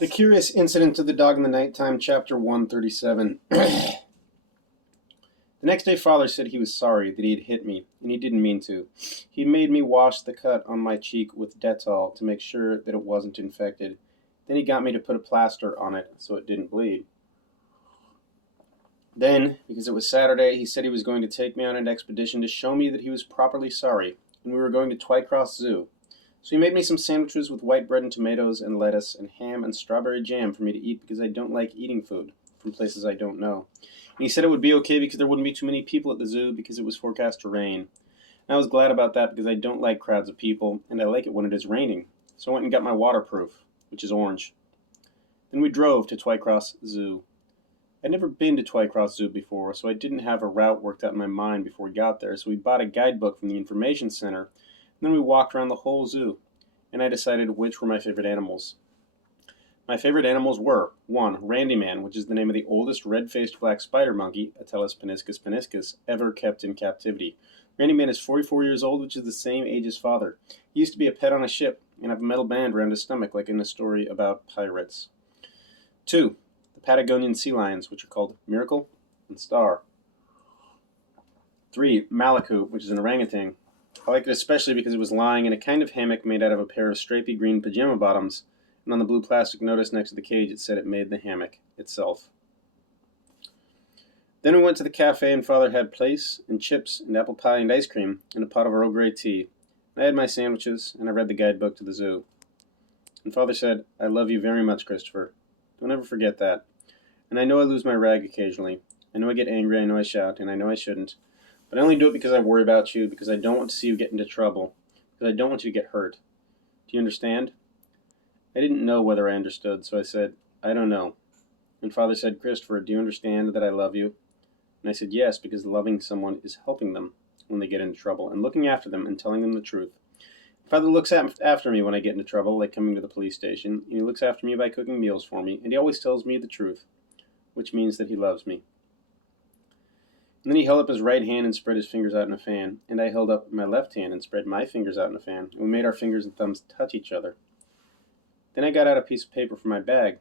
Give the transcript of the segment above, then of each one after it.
The Curious Incident of the Dog in the Nighttime, Chapter 137. The next day, Father said he was sorry that he had hit me, and he didn't mean to. He made me wash the cut on my cheek with Dettol to make sure that it wasn't infected. Then he got me to put a plaster on it so it didn't bleed. Then, because it was Saturday, he said he was going to take me on an expedition to show me that he was properly sorry, and we were going to Twycross Zoo. So he made me some sandwiches with white bread and tomatoes and lettuce and ham and strawberry jam for me to eat because I don't like eating food from places I don't know. And he said it would be okay because there wouldn't be too many people at the zoo because it was forecast to rain. And I was glad about that because I don't like crowds of people, and I like it when it is raining. So I went and got my waterproof, which is orange. Then we drove to Twycross Zoo. I'd never been to Twycross Zoo before, so I didn't have a route worked out in my mind before we got there, so we bought a guidebook from the information center. Then we walked around the whole zoo, and I decided which were my favorite animals. My favorite animals were 1. Randy Man, which is the name of the oldest red-faced black spider monkey, Atellus paniscus paniscus, ever kept in captivity. Randy Man is 44 years old, which is the same age as Father. He used to be a pet on a ship and have a metal band around his stomach like in a story about pirates. 2. The Patagonian sea lions, which are called Miracle and Star. 3. Maliku, which is an orangutan. I liked it especially because it was lying in a kind of hammock made out of a pair of stripy green pajama bottoms, and on the blue plastic notice next to the cage it said it made the hammock itself. Then we went to the cafe and Father had plaice and chips and apple pie and ice cream and a pot of Earl Grey tea. I had my sandwiches and I read the guidebook to the zoo. And Father said, "I love you very much, Christopher. Don't ever forget that. And I know I lose my rag occasionally. I know I get angry, I know I shout, and I know I shouldn't. But I only do it because I worry about you, because I don't want to see you get into trouble, because I don't want you to get hurt. Do you understand?" I didn't know whether I understood, so I said, "I don't know." And Father said, "Christopher, do you understand that I love you?" And I said, "Yes, because loving someone is helping them when they get into trouble, and looking after them and telling them the truth. Father looks after me when I get into trouble, like coming to the police station, and he looks after me by cooking meals for me, and he always tells me the truth, which means that he loves me." And then he held up his right hand and spread his fingers out in a fan, and I held up my left hand and spread my fingers out in a fan, and we made our fingers and thumbs touch each other. Then I got out a piece of paper from my bag,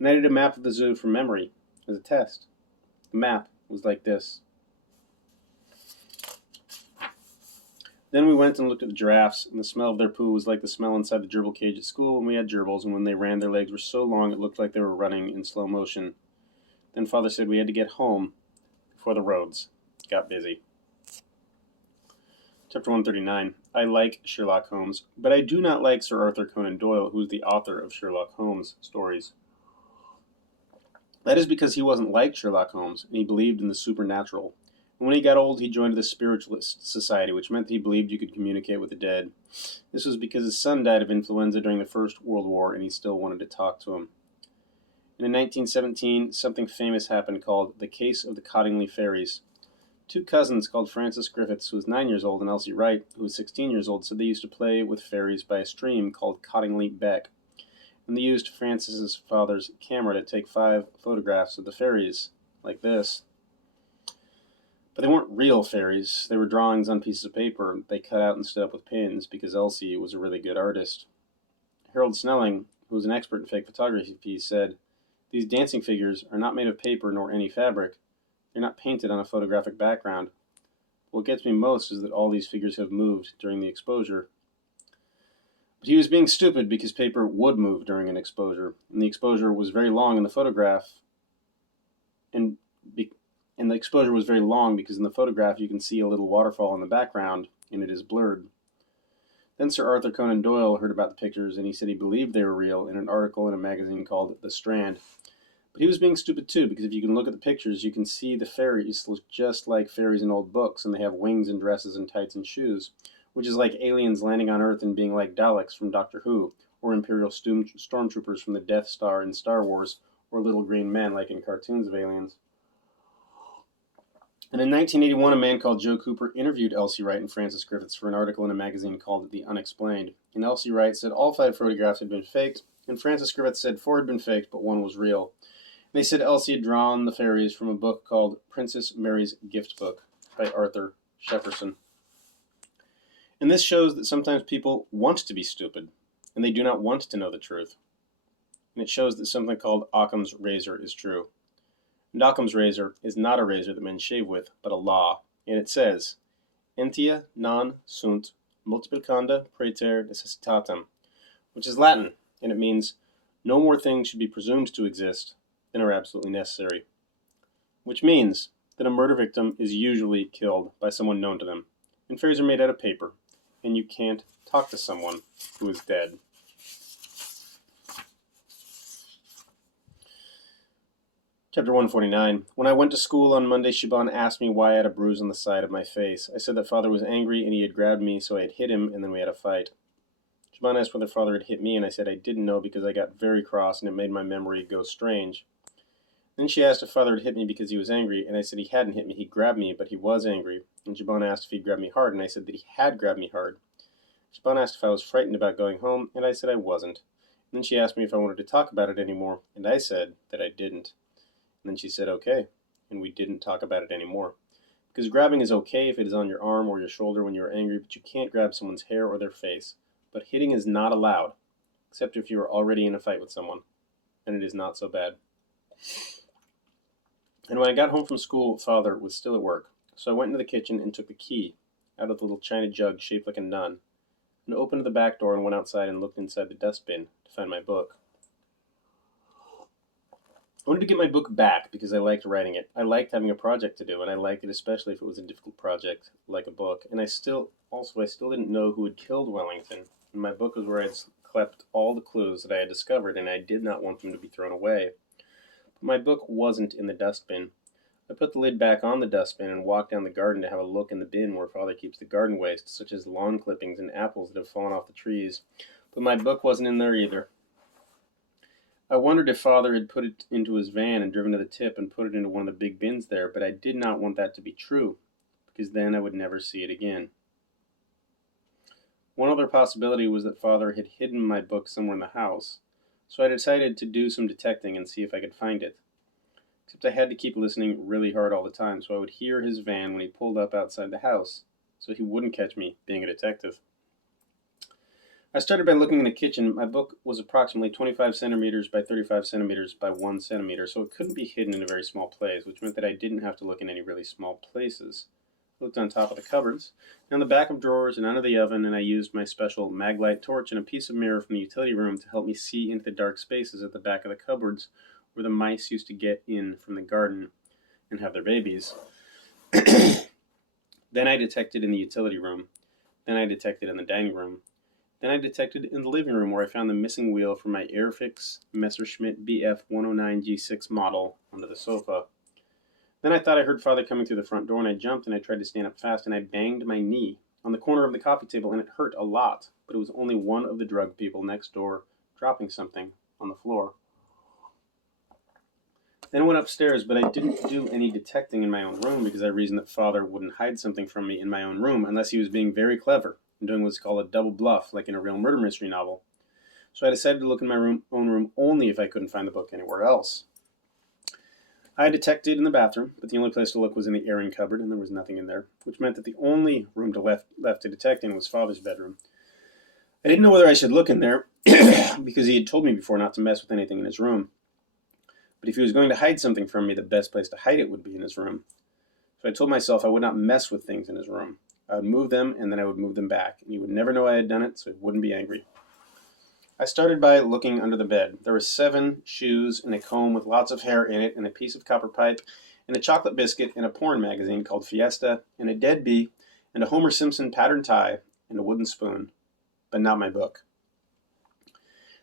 and I did a map of the zoo from memory as a test. The map was like this. Then we went and looked at the giraffes, and the smell of their poo was like the smell inside the gerbil cage at school when we had gerbils, and when they ran, their legs were so long it looked like they were running in slow motion. Then Father said we had to get home before the roads got busy. Chapter 139. I like Sherlock Holmes, but I do not like Sir Arthur Conan Doyle, who is the author of Sherlock Holmes stories. That is because he wasn't like Sherlock Holmes, and he believed in the supernatural. And when he got old, he joined the Spiritualist Society, which meant that he believed you could communicate with the dead. This was because his son died of influenza during the First World War, and he still wanted to talk to him. And in 1917, something famous happened called the Case of the Cottingley Fairies. 2 cousins called Francis Griffiths, who was 9 years old, and Elsie Wright, who was 16 years old, said they used to play with fairies by a stream called Cottingley Beck. And they used Francis's father's camera to take 5 photographs of the fairies, like this. But they weren't real fairies. They were drawings on pieces of paper they cut out and stood up with pins because Elsie was a really good artist. Harold Snelling, who was an expert in fake photography, said, "These dancing figures are not made of paper nor any fabric. They're not painted on a photographic background. What gets me most is that all these figures have moved during the exposure." But he was being stupid because paper would move during an exposure, and the exposure was very long in the photograph, and the exposure was very long because in the photograph you can see a little waterfall in the background, and it is blurred. Then Sir Arthur Conan Doyle heard about the pictures, and he said he believed they were real in an article in a magazine called The Strand. But he was being stupid too, because if you can look at the pictures, you can see the fairies look just like fairies in old books, and they have wings and dresses and tights and shoes, which is like aliens landing on Earth and being like Daleks from Doctor Who, or Imperial stormtroopers from the Death Star in Star Wars, or little green men like in cartoons of aliens. And in 1981, a man called Joe Cooper interviewed Elsie Wright and Francis Griffiths for an article in a magazine called The Unexplained. And Elsie Wright said all 5 photographs had been faked, and Francis Griffiths said 4 had been faked, but 1 was real. And they said Elsie had drawn the fairies from a book called Princess Mary's Gift Book by Arthur Shefferson. And this shows that sometimes people want to be stupid, and they do not want to know the truth. and it shows that something called Occam's razor is true. And Occam's razor is not a razor that men shave with, but a law, and it says, Entia non sunt multiplicanda praeter necessitatem, which is Latin, and it means no more things should be presumed to exist than are absolutely necessary, which means that a murder victim is usually killed by someone known to them, and fairies are made out of paper, and you can't talk to someone who is dead. Chapter 149. When I went to school on Monday, Shaban asked me why I had a bruise on the side of my face. I said that father was angry and he had grabbed me, so I had hit him, and then we had a fight. Shaban asked whether father had hit me, and I said I didn't know because I got very cross and it made my memory go strange. Then she asked if father had hit me because he was angry, and I said he hadn't hit me, he grabbed me, but he was angry. And Shaban asked if he grabbed me hard, and I said that he had grabbed me hard. Shaban asked if I was frightened about going home, and I said I wasn't. And then she asked me if I wanted to talk about it anymore, and I said that I didn't. And then she said okay, and we didn't talk about it anymore. Because grabbing is okay if it is on your arm or your shoulder when you are angry, but you can't grab someone's hair or their face. But hitting is not allowed, except if you are already in a fight with someone, and it is not so bad. And when I got home from school, father was still at work, so I went into the kitchen and took the key out of the little china jug shaped like a nun, and opened the back door and went outside and looked inside the dustbin to find my book. I wanted to get my book back because I liked writing it. I liked having a project to do, and I liked it especially if it was a difficult project like a book. And I still didn't know who had killed Wellington. And my book was where I had kept all the clues that I had discovered, and I did not want them to be thrown away. But my book wasn't in the dustbin. I put the lid back on the dustbin and walked down the garden to have a look in the bin where father keeps the garden waste, such as lawn clippings and apples that have fallen off the trees. But my book wasn't in there either. I wondered if father had put it into his van and driven to the tip and put it into one of the big bins there, but I did not want that to be true, because then I would never see it again. One other possibility was that father had hidden my book somewhere in the house, so I decided to do some detecting and see if I could find it. Except I had to keep listening really hard all the time, so I would hear his van when he pulled up outside the house, so he wouldn't catch me being a detective. I started by looking in the kitchen. My book was approximately 25 centimeters by 35 centimeters by 1 centimeter, so it couldn't be hidden in a very small place, which meant that I didn't have to look in any really small places. I looked on top of the cupboards, and on the back of drawers, and under the oven, and I used my special Maglite torch and a piece of mirror from the utility room to help me see into the dark spaces at the back of the cupboards where the mice used to get in from the garden and have their babies. Then I detected in the utility room. Then I detected in the dining room. Then I detected in the living room where I found the missing wheel for my Airfix Messerschmitt BF 109G6 model under the sofa. Then I thought I heard father coming through the front door, and I jumped and I tried to stand up fast, and I banged my knee on the corner of the coffee table, and it hurt a lot, but it was only one of the drug people next door dropping something on the floor. Then I went upstairs, but I didn't do any detecting in my own room because I reasoned that father wouldn't hide something from me in my own room unless he was being very clever and doing what's called a double bluff, like in a real murder mystery novel. So I decided to look in my own room only if I couldn't find the book anywhere else. I detected in the bathroom, but the only place to look was in the airing cupboard, and there was nothing in there, which meant that the only room left to detect in was father's bedroom. I didn't know whether I should look in there because he had told me before not to mess with anything in his room. But if he was going to hide something from me, the best place to hide it would be in his room. So I told myself I would not mess with things in his room. I would move them, and then I would move them back, and he would never know I had done it, so he wouldn't be angry. I started by looking under the bed. There were 7 shoes and a comb with lots of hair in it, and a piece of copper pipe, and a chocolate biscuit, and a porn magazine called Fiesta, and a dead bee, and a Homer Simpson pattern tie, and a wooden spoon. But not my book.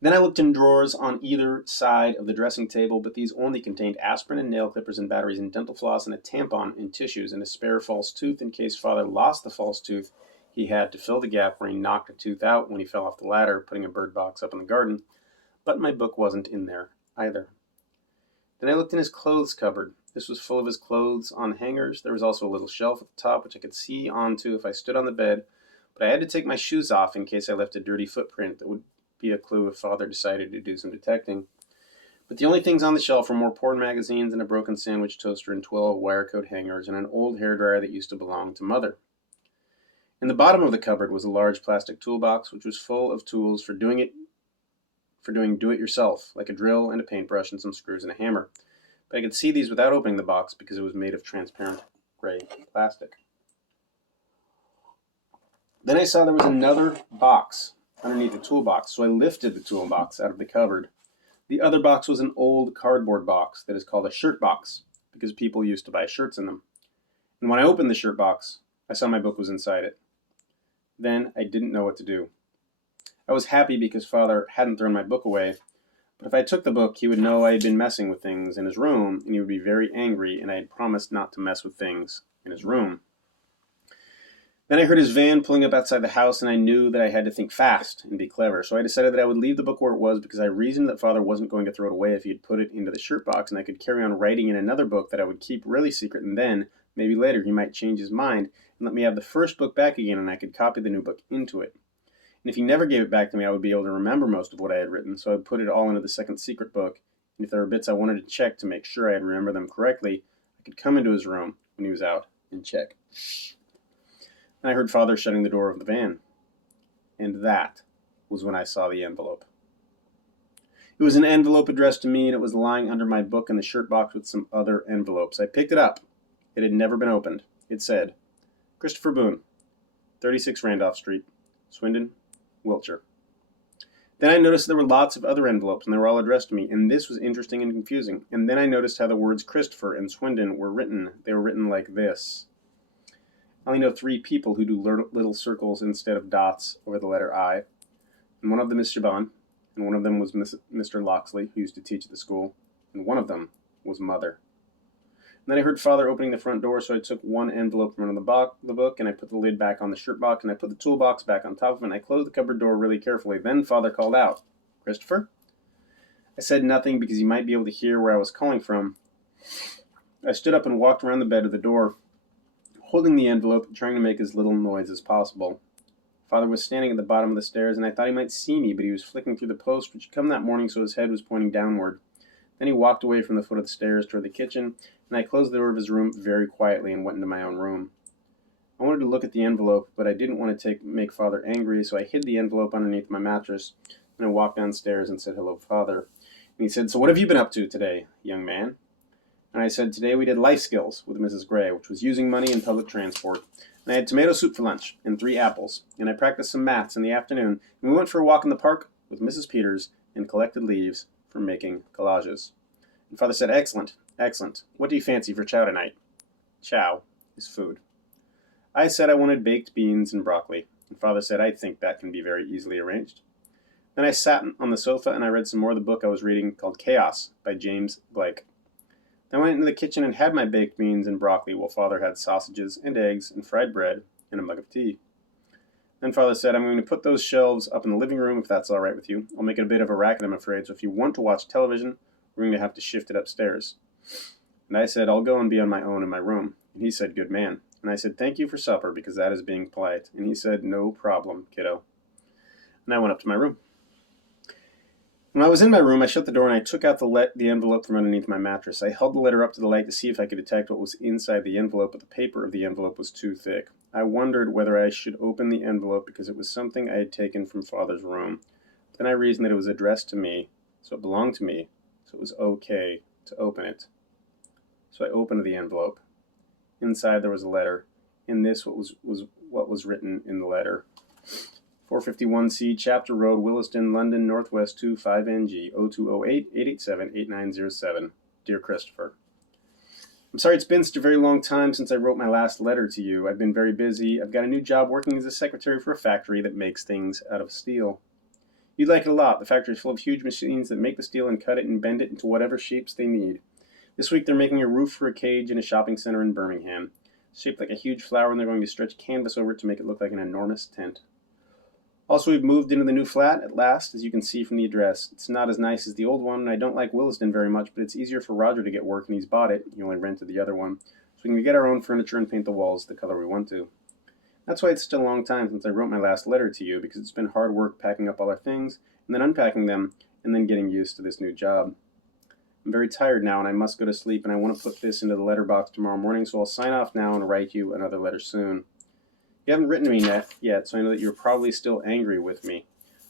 Then I looked in drawers on either side of the dressing table, but these only contained aspirin and nail clippers and batteries and dental floss and a tampon and tissues and a spare false tooth in case father lost the false tooth he had to fill the gap where he knocked a tooth out when he fell off the ladder, putting a bird box up in the garden. But my book wasn't in there either. Then I looked in his clothes cupboard. This was full of his clothes on hangers. There was also a little shelf at the top which I could see onto if I stood on the bed, but I had to take my shoes off in case I left a dirty footprint that would be a clue if father decided to do some detecting. But the only things on the shelf were more porn magazines and a broken sandwich toaster and 12 wire coat hangers and an old hairdryer that used to belong to mother. In the bottom of the cupboard was a large plastic toolbox which was full of tools for doing it for doing do-it-yourself, like a drill and a paintbrush and some screws and a hammer. But I could see these without opening the box because it was made of transparent gray plastic. Then I saw there was another box underneath the toolbox, so I lifted the toolbox out of the cupboard. The other box was an old cardboard box that is called a shirt box because people used to buy shirts in them. And when I opened the shirt box, I saw my book was inside it. Then I didn't know what to do. I was happy because Father hadn't thrown my book away, but if I took the book, he would know I had been messing with things in his room, and he would be very angry, and I had promised not to mess with things in his room. Then I heard his van pulling up outside the house, and I knew that I had to think fast and be clever. So I decided that I would leave the book where it was because I reasoned that Father wasn't going to throw it away if he had put it into the shirt box, and I could carry on writing in another book that I would keep really secret, and then, maybe later, he might change his mind and let me have the first book back again, and I could copy the new book into it. And if he never gave it back to me, I would be able to remember most of what I had written, so I would put it all into the second secret book, and if there were bits I wanted to check to make sure I had remembered them correctly, I could come into his room when he was out and check. And I heard Father shutting the door of the van. And that was when I saw the envelope. It was an envelope addressed to me, and it was lying under my book in the shirt box with some other envelopes. I picked it up. It had never been opened. It said, Christopher Boone, 36 Randolph Street, Swindon, Wiltshire. Then I noticed there were lots of other envelopes, and they were all addressed to me, and this was interesting and confusing. And then I noticed how the words Christopher and Swindon were written. They were written like this. I only know 3 people who do little circles instead of dots over the letter I. And one of them is Shaban, and one of them was Mr. Loxley, who used to teach at the school, and one of them was Mother. And then I heard Father opening the front door, so I took one envelope from under the book, and I put the lid back on the shirt box, and I put the toolbox back on top of it, and I closed the cupboard door really carefully. Then Father called out, Christopher? I said nothing because he might be able to hear where I was calling from. I stood up and walked around the bed to the door, holding the envelope and trying to make as little noise as possible. Father was standing at the bottom of the stairs, and I thought he might see me, but he was flicking through the post, which had come that morning, so his head was pointing downward. Then he walked away from the foot of the stairs toward the kitchen, and I closed the door of his room very quietly and went into my own room. I wanted to look at the envelope, but I didn't want to make Father angry, so I hid the envelope underneath my mattress, and I walked downstairs and said hello, Father. And he said, So what have you been up to today, young man? And I said, Today we did life skills with Mrs. Gray, which was using money in public transport. And I had tomato soup for lunch and 3 apples, and I practiced some maths in the afternoon, and we went for a walk in the park with Mrs. Peters and collected leaves for making collages. And Father said, Excellent, excellent. What do you fancy for chow tonight? Chow is food. I said I wanted baked beans and broccoli, and Father said, I think that can be very easily arranged. Then I sat on the sofa and I read some more of the book I was reading called Chaos by James Blake. I went into the kitchen and had my baked beans and broccoli while Father had sausages and eggs and fried bread and a mug of tea. Then Father said, I'm going to put those shelves up in the living room if that's all right with you. I'll make it a bit of a racket, I'm afraid, so if you want to watch television, we're going to have to shift it upstairs. And I said, I'll go and be on my own in my room. And he said, Good man. And I said, Thank you for supper, because that is being polite. And he said, No problem, kiddo. And I went up to my room. When I was in my room, I shut the door and I took out the envelope from underneath my mattress. I held the letter up to the light to see if I could detect what was inside the envelope, but the paper of the envelope was too thick. I wondered whether I should open the envelope because it was something I had taken from Father's room. Then I reasoned that it was addressed to me, so it belonged to me, so it was okay to open it. So I opened the envelope. Inside there was a letter. In this was what was written in the letter. 451C, Chapter Road, Williston, London, Northwest 25NG, 0208-887-8907. Dear Christopher, I'm sorry it's been such a very long time since I wrote my last letter to you. I've been very busy. I've got a new job working as a secretary for a factory that makes things out of steel. You'd like it a lot. The factory is full of huge machines that make the steel and cut it and bend it into whatever shapes they need. This week they're making a roof for a cage in a shopping center in Birmingham. It's shaped like a huge flower, and they're going to stretch canvas over it to make it look like an enormous tent. Also, we've moved into the new flat at last, as you can see from the address. It's not as nice as the old one, and I don't like Williston very much, but it's easier for Roger to get work, and he's bought it. He only rented the other one. So we can get our own furniture and paint the walls the color we want to. That's why it's such a long time since I wrote my last letter to you, because it's been hard work packing up all our things, and then unpacking them, and then getting used to this new job. I'm very tired now, and I must go to sleep, and I want to put this into the letterbox tomorrow morning, so I'll sign off now and write you another letter soon. You haven't written to me yet, so I know that you're probably still angry with me.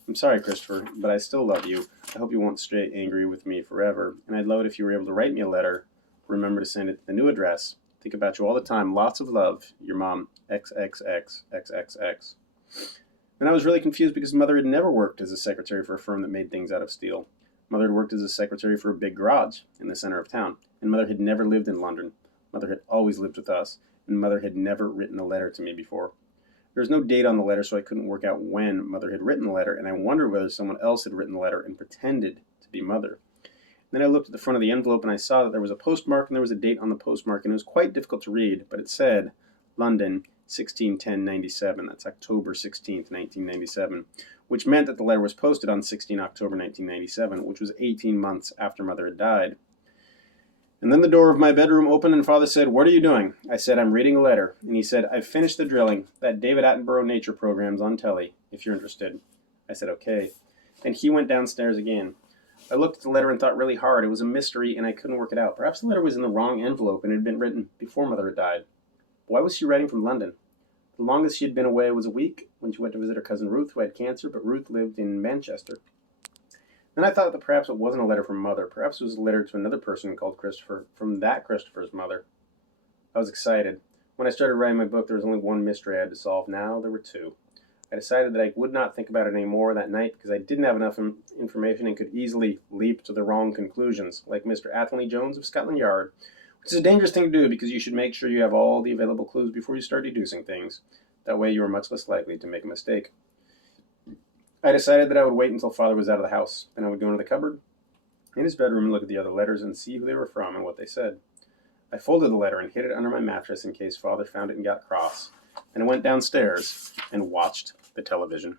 I'm sorry, Christopher, but I still love you. I hope you won't stay angry with me forever, and I'd love it if you were able to write me a letter. Remember to send it to the new address. Think about you all the time. Lots of love. Your mom, XXXXXX. And I was really confused because Mother had never worked as a secretary for a firm that made things out of steel. Mother had worked as a secretary for a big garage in the center of town, and Mother had never lived in London. Mother had always lived with us, and Mother had never written a letter to me before. There was no date on the letter, so I couldn't work out when Mother had written the letter, and I wondered whether someone else had written the letter and pretended to be Mother. Then I looked at the front of the envelope, and I saw that there was a postmark, and there was a date on the postmark, and it was quite difficult to read, but it said, London, 16/10/97. That's October 16th, 1997, which meant that the letter was posted on 16 October 1997, which was 18 months after Mother had died. And then the door of my bedroom opened and Father said, "What are you doing?" I said, "I'm reading a letter." And he said, "I've finished the drilling. That David Attenborough nature program's on telly, if you're interested." I said, "Okay." And he went downstairs again. I looked at the letter and thought really hard. It was a mystery and I couldn't work it out. Perhaps the letter was in the wrong envelope and it had been written before Mother had died. Why was she writing from London? The longest she had been away was a week when she went to visit her cousin Ruth, who had cancer, but Ruth lived in Manchester. Then I thought that perhaps it wasn't a letter from Mother. Perhaps it was a letter to another person called Christopher, from that Christopher's mother. I was excited. When I started writing my book, there was only one mystery I had to solve. Now there were two. I decided that I would not think about it anymore that night because I didn't have enough information and could easily leap to the wrong conclusions, like Mr. Athelney Jones of Scotland Yard, which is a dangerous thing to do because you should make sure you have all the available clues before you start deducing things. That way you are much less likely to make a mistake. I decided that I would wait until Father was out of the house. Then I would go into the cupboard in his bedroom and look at the other letters and see who they were from and what they said. I folded the letter and hid it under my mattress in case Father found it and got cross. And I went downstairs and watched the television.